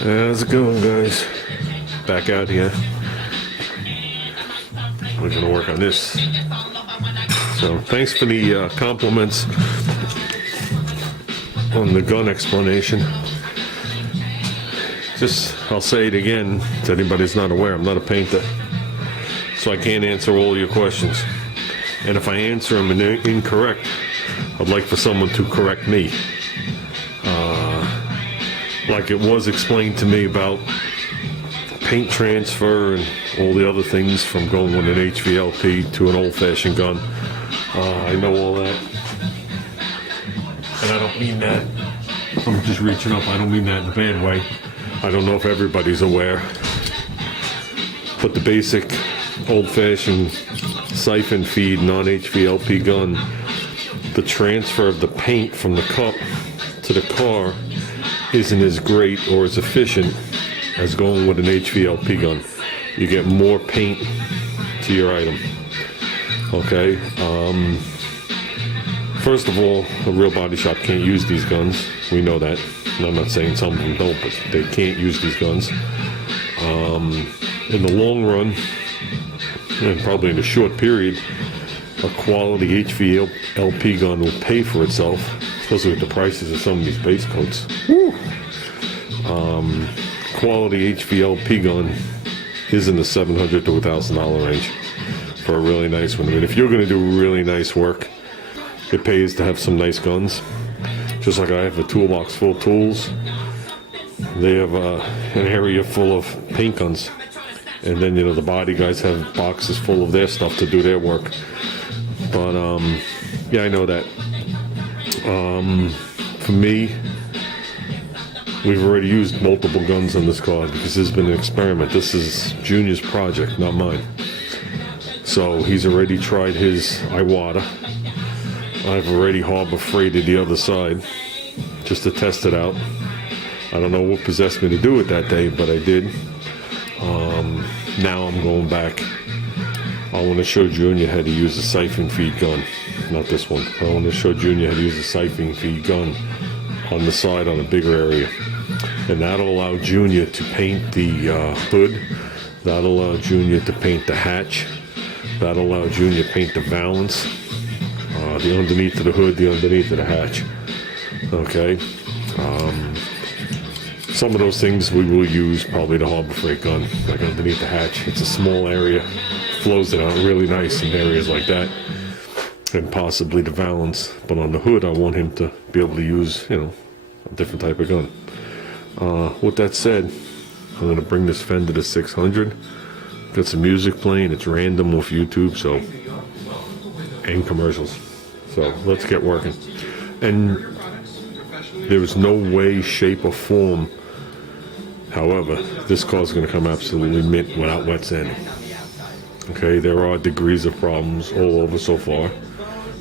How's it going, guys? Back out here. We're gonna work on this. So thanks for the compliments on the gun explanation. Just, I'll say it again to anybody who's not aware, I'm not a painter. So I can't answer all your questions. And if I answer them incorrect, I'd like for someone to correct me. Like it was explained to me about paint transfer and all the other things from going with an HVLP to an old-fashioned gun. I know all that. And I don't mean that, I'm just reaching up, I don't mean that in a bad way. I don't know if everybody's aware. But the basic old-fashioned siphon feed non-HVLP gun, the transfer of the paint from the cup to the car isn't as great or as efficient as going with an HVLP gun. You get more paint to your item. Okay? First of all, a real body shop can't use these guns. We know that. And I'm not saying some of them don't, but they can't use these guns. In the long run, and probably in a short period, a quality HVLP gun will pay for itself, especially with the prices of some of these base coats. Quality HVLP gun is in the $700 to $1,000 range for a really nice one. I mean, if you're going to do really nice work, it pays to have some nice guns. Just like I have a toolbox full of tools, they have an area full of paint guns. And then, you know, the body guys have boxes full of their stuff to do their work. But, yeah, I know that. For me, we've already used multiple guns on this car because this has been an experiment. This is Junior's project, not mine. So he's already tried his Iwata. I've already harbor freighted the other side just to test it out. I don't know what possessed me to do it that day, but I did. Now I'm going back. I want to show Junior how to use a siphon feed gun. Not this one. I want to show Junior how to use a siphon feed gun on the side on a bigger area. And that'll allow Junior to paint the hood. That'll allow Junior to paint the hatch. That'll allow Junior to paint the valance. The underneath of the hood, the underneath of the hatch. Okay. Some of those things we will use probably the Harbor Freight gun, like underneath the hatch. It's a small area, flows it out really nice in areas like that, and possibly the valance. But on the hood, I want him to be able to use, you know, a different type of gun. With that said, I'm going to bring this Fender to 600. Got some music playing. It's random off YouTube, so, and commercials. So let's get working. And there's no way, shape, or form. However, this car is going to come absolutely mint without wet sanding. Okay, there are degrees of problems all over so far.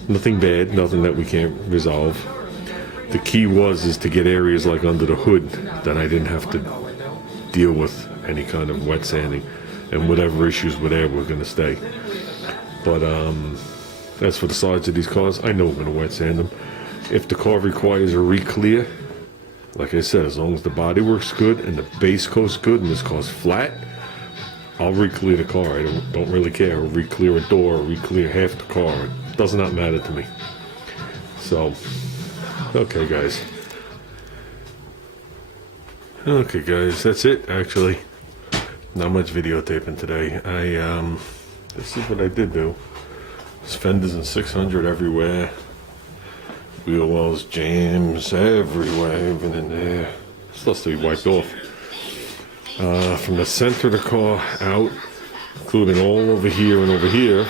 Nothing bad, nothing that we can't resolve. The key is to get areas like under the hood that I didn't have to deal with any kind of wet sanding, and whatever issues were there were going to stay. But as for the sides of these cars, I know we're going to wet sand them. If the car requires a re-clear, like I said, as long as the body works good and the base coat's good and this car's flat, I'll re-clear the car. I don't really care. I'll re-clear a door, or re-clear half the car. It does not matter to me. So, okay guys. Okay guys, that's it actually. Not much videotaping today. This is what I did do. There's fenders in 600 everywhere. Wheel wells, jams everywhere, even in there. Stuff's to be wiped off. From the center of the car out, including all over here and over here,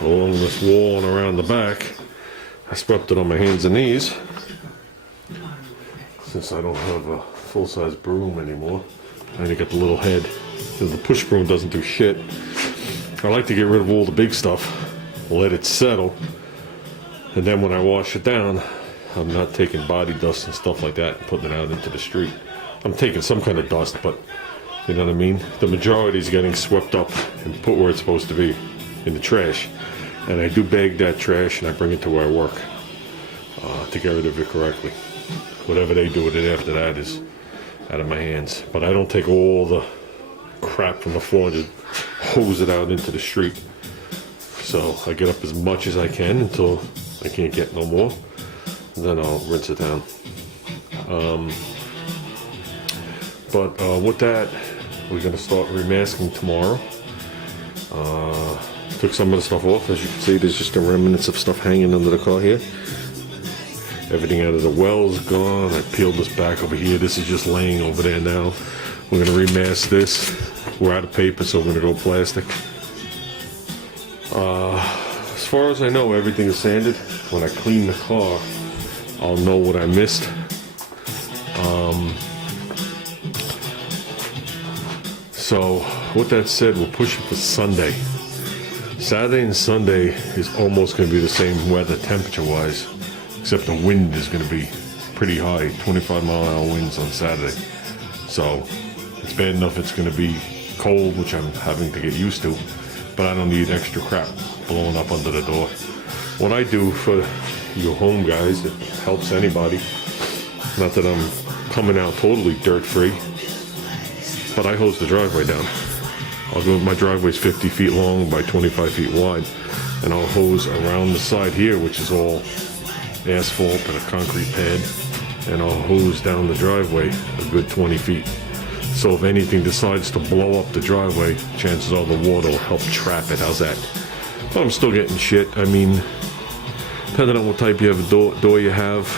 along this wall and around the back, I swept it on my hands and knees. Since I don't have a full-size broom anymore, I only got the little head. Because the push broom doesn't do shit. I like to get rid of all the big stuff, let it settle. And then when I wash it down, I'm not taking body dust and stuff like that and putting it out into the street. I'm taking some kind of dust, but you know what I mean? The majority is getting swept up and put where it's supposed to be, in the trash. And I do bag that trash and I bring it to where I work to get rid of it correctly. Whatever they do with it after that is out of my hands. But I don't take all the crap from the floor and just hose it out into the street. So I get up as much as I can until I can't get no more. Then I'll rinse it down. But with that, we're gonna start remasking tomorrow. Took some of the stuff off. As you can see, there's just the remnants of stuff hanging under the car here. Everything out of the well's gone. I peeled this back over here. This is just laying over there now. We're gonna remask this. We're out of paper, so we're gonna go plastic. As far as I know, everything is sanded. When I clean the car, I'll know what I missed. So with that said, we're pushing for Sunday. Saturday and Sunday is almost going to be the same weather temperature-wise, except the wind is going to be pretty high, 25-mile-an-hour winds on Saturday. So it's bad enough it's going to be cold, which I'm having to get used to, but I don't need extra crap blowing up under the door. What I do for your home guys, it helps anybody. Not that I'm coming out totally dirt-free, but I hose the driveway down. I'll go, my driveway's 50 feet long by 25 feet wide, and I'll hose around the side here, which is all asphalt and a concrete pad, and I'll hose down the driveway a good 20 feet. So if anything decides to blow up the driveway, chances are the water will help trap it. How's that? But I'm still getting shit. I mean, depending on what type you have, door you have,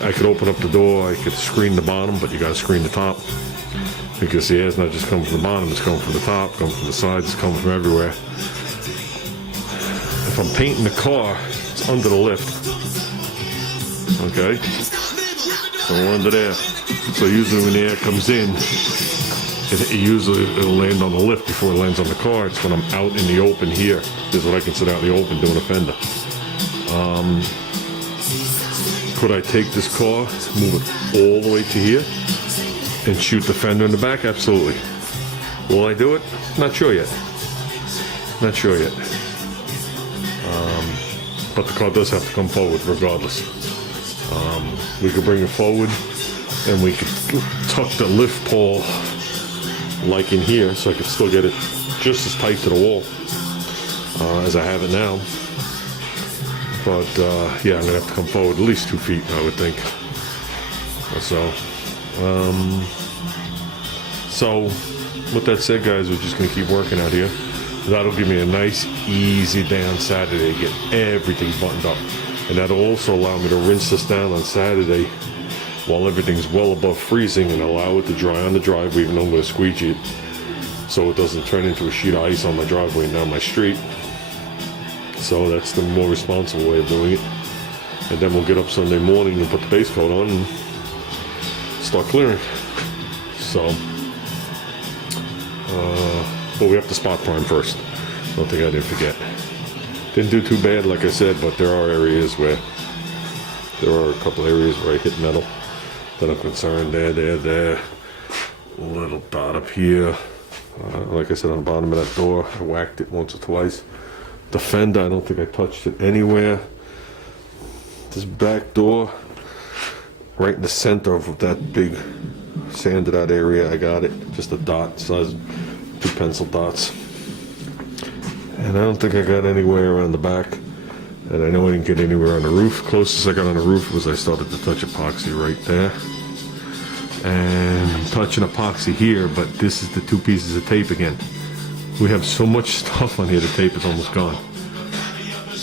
I could open up the door, I could screen the bottom, but you gotta screen the top. Because the air's not just coming from the bottom, it's coming from the top, coming from the sides, it's coming from everywhere. If I'm painting the car, it's under the lift. Okay? So we're under there. So usually when the air comes in, it'll land on the lift before it lands on the car. It's when I'm out in the open here. This is what I consider out in the open doing a fender. Could I take this car, move it all the way to here, and shoot the fender in the back? Absolutely. Will I do it? Not sure yet. Not sure yet. But the car does have to come forward regardless. We could bring it forward, and we could tuck the lift pole like in here, so I could still get it just as tight to the wall as I have it now. But yeah, I'm gonna have to come forward at least 2 feet, I would think. So with that said, guys, we're just gonna keep working out here. That'll give me a nice, easy day on Saturday to get everything buttoned up, and that'll also allow me to rinse this down on Saturday while everything's well above freezing, and allow it to dry on the driveway, even though I'm gonna squeegee it, so it doesn't turn into a sheet of ice on my driveway and down my street. So that's the more responsible way of doing it. And then we'll get up Sunday morning and put the base coat on and start clearing. So, but we have to spot prime first. Don't think I didn't forget. Didn't do too bad, like I said, but there are a couple areas where I hit metal that I'm concerned. There. A little dot up here. Like I said, on the bottom of that door, I whacked it once or twice. The fender, I don't think I touched it anywhere. This back door, right in the center of that big sanded out area, I got it. Just a dot, size 2 pencil dots. And I don't think I got anywhere around the back. And I know I didn't get anywhere on the roof. Closest I got on the roof was I started to touch epoxy right there. And I'm touching epoxy here, but this is the 2 pieces of tape again. We have so much stuff on here, the tape is almost gone.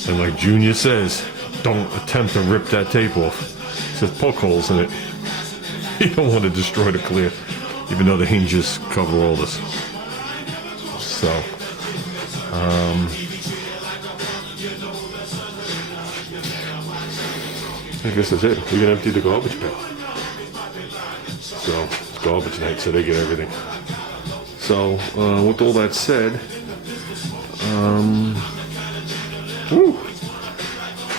And like Junior says, don't attempt to rip that tape off. It says poke holes in it. You don't want to destroy the clear, even though the hinges cover all this. So, I guess that's it. We can empty the garbage pail. So, it's garbage night, so they get everything. So, with all that said,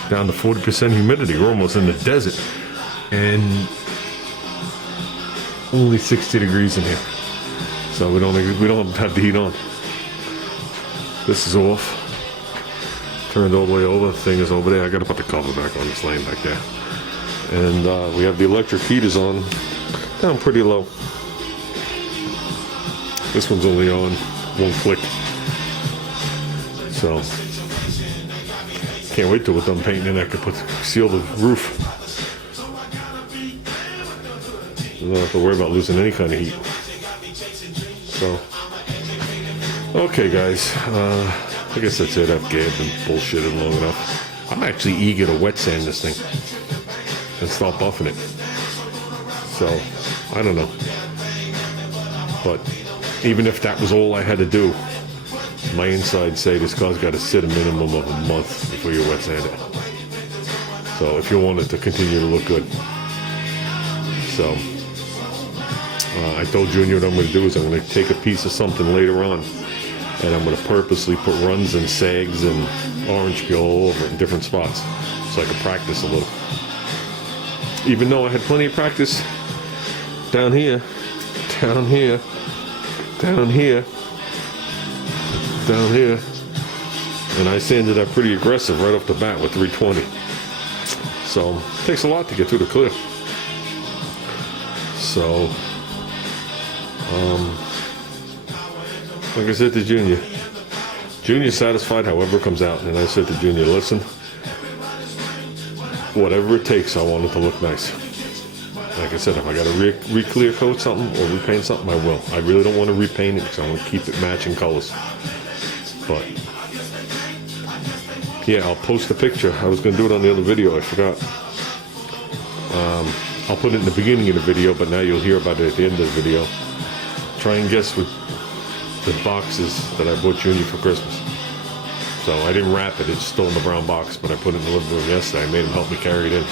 down to 40% humidity. We're almost in the desert, and only 60 degrees in here. So we don't have the heat on. This is off. Turned all the way over. The thing is over there. I got to put the cover back on. It's laying back there. And we have the electric heaters on, down pretty low. This one's only on 1 click. So, can't wait till we're done painting and I can seal the roof. You don't have to worry about losing any kind of heat. So, okay guys, I guess that's it. I've gabbed and bullshitted long enough. I'm actually eager to wet sand this thing and start buffing it. So, I don't know. But even if that was all I had to do, my insides say this car's got to sit a minimum of a month before you wet sand it. So if you want it to continue to look good. So I told Junior what I'm going to do is I'm going to take a piece of something later on and I'm going to purposely put runs and sags and orange peel all over it in different spots so I can practice a little. Even though I had plenty of practice down here, down here, down here, down here, and I sanded that pretty aggressive right off the bat with 320. So it takes a lot to get through the clear. So like I said to Junior's satisfied however it comes out, and I said to Junior, listen, whatever it takes, I want it to look nice. Like I said, if I got to re-clear coat something or repaint something, I will. I really don't want to repaint it because I want to keep it matching colors. But yeah, I'll post a picture. I was going to do it on the other video. I forgot. I'll put it in the beginning of the video, but now you'll hear about it at the end of the video. Try and guess what the boxes that I bought Junior for Christmas. So I didn't wrap it. It's still in the brown box, but I put it in the living room yesterday. I made him help me carry it in.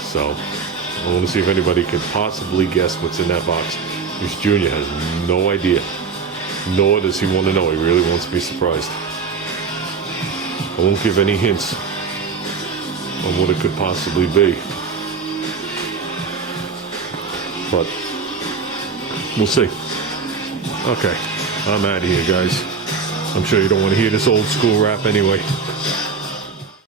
So I want to see if anybody could possibly guess what's in that box. Because Junior has no idea. Nor does he want to know. He really wants to be surprised. I won't give any hints on what it could possibly be. But we'll see. Okay, I'm out of here, guys. I'm sure you don't want to hear this old school rap anyway.